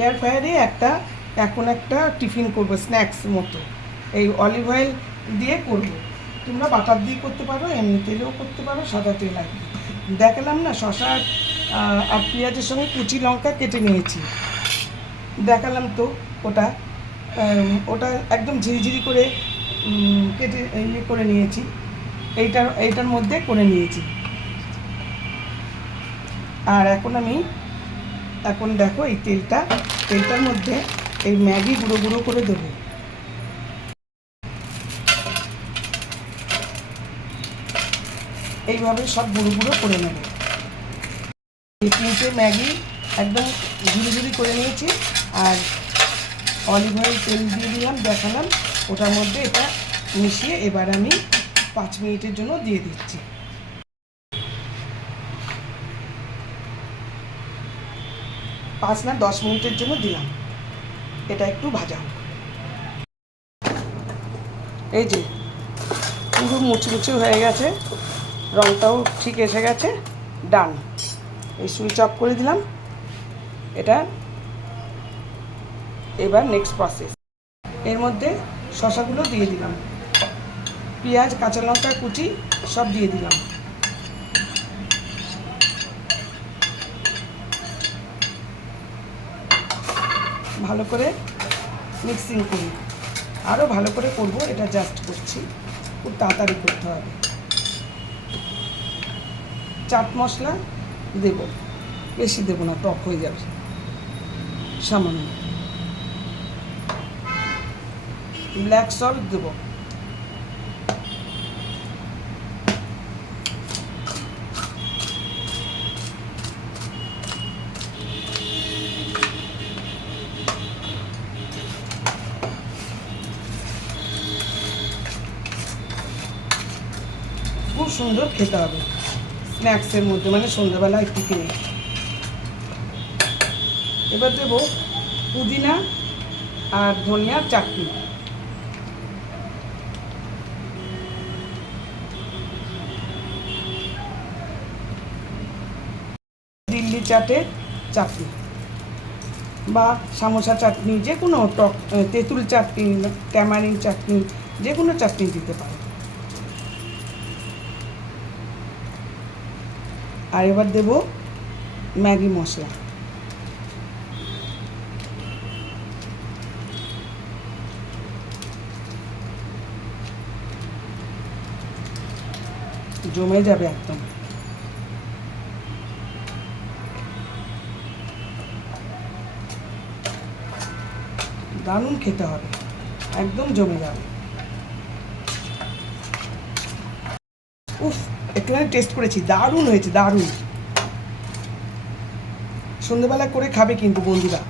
Air ফ্রায়ারে এখন একটা tiffin করব, স্ন্যাক্স মতো। এই অলিভ অয়েল দিয়ে করব। তোমরা বাটার দিয়ে করতে পারো, এমনি তেলেও করতে পারো, সাদা তেল আর কি। দেখালাম না, শসা আর পেঁয়াজের সঙ্গে কুচি লঙ্কা কেটে নিয়েছি, দেখালাম তো। ওটা একদম ঝিরিঝিরি করে কেটে ইয়ে করে নিয়েছি, এইটার মধ্যে করে নিয়েছি। আর এখন দেখো এই তেলটার মধ্যে এই ম্যাগি গুঁড়ো গুঁড়ো করে দেবো। এইভাবে সব গুঁড়ো গুঁড়ো করে নেব। এই 3টে ম্যাগি একদম ঝুড়ি ঝুড়ি করে নিয়েছি, আর অলিভ অয়েল তেল দিয়ে দিলাম, দেখালাম। ওটার মধ্যে এটা মিশিয়ে এবার আমি 5 মিনিটের জন্য দিয়ে দিচ্ছি। 5 না 10 মিনিটের জন্য দিলাম। এটা একটু ভাজা হোক। এই যে পুরো মুচমুচে হয়ে গেছে, রঙটাও ঠিক এসে গেছে, ডান। এই সুইচ অফ করে দিলাম। এটা এবার নেক্সট প্রসেস। এর মধ্যে শসাগুলো দিয়ে দিলাম, পেঁয়াজ কাঁচা লঙ্কা কুচি সব দিয়ে দিলাম। ভালো করে মিক্সিং করি, আরও ভালো করে করব, এটা জাস্ট করছি, খুব তাড়াতাড়ি করতে হবে। চাট মশলা দেব, বেশি দেব না, টক হয়ে যাবে, সামান্য। ব্ল্যাক সল্ট দেব, খুব সুন্দর খেতে হবে স্ন্যাক্সের মধ্যে, মানে সন্ধ্যাবেলা একটু কিনে। এবার দেব পুদিনা আর ধনিয়ার চাটনি। দিল্লি চাটের চাটনি বা সামোসা চাটনি, যে কোনো টক, তেঁতুল চাটনি, ট্যামারিন চাটনি, যে কোনো চাটনি দিতে পারো। আর এবার দেব ম্যাগি মশলা। জমে যাবে একদম। দারুণ খেতে হবে, একদম জমে যাবে। উফ, একটুখানি টেস্ট করেছি, দারুণ হয়েছে, দারুণ। সন্ধ্যেবেলা করে খাবে কিন্তু বন্ধুরা,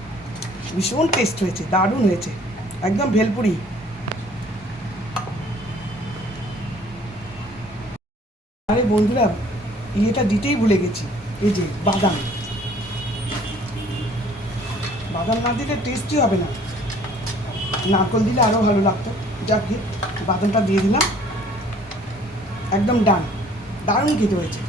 ভীষণ টেস্ট হয়েছে, দারুণ হয়েছে, একদম ভেলপুরি। আরে বন্ধুরা, ইয়েটা দিতেই ভুলে গেছি, এই যে বাদাম না দিলে টেস্টই হবে না। নারকেল দিলে আরও ভালো লাগতো, যাকে বাদামটা দিয়ে দিলাম, একদম ডান, দারুণ খেতে হয়েছে।